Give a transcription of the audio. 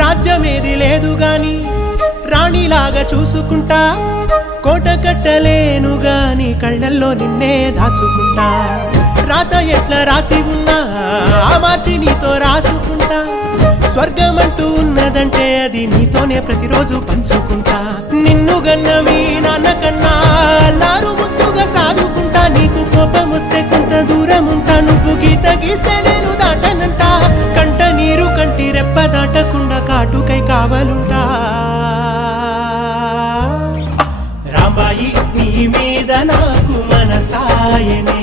రాజ్యమేది లేదు గాని రాణిలాగా చూసుకుంటా, కోట కట్టలేను గాని కళ్ళల్లో నిన్నే దాచుకుంటా. రాత ఎట్లా రాసి ఉన్నా ఆ మార్చి నీతో రాసుకుంటా. స్వర్గమంటూ ఉన్నదంటే అది నీతోనే ప్రతిరోజు పంచుకుంటా. నిన్ను గన్న మీ నాన్న కన్నా అల్లారు ముద్దుగా సాదుకుంటా. నీకు కోపం వస్తే కొంత దూరం ఉంటా, నువ్వు గీత గీస్తే నేను దాటనంట. కంట నీరు కంటి రెప్ప దాటకుండా కాటుకై కావలుంటా. రాంబాయి నీ మీద నాకు మనసాయనే.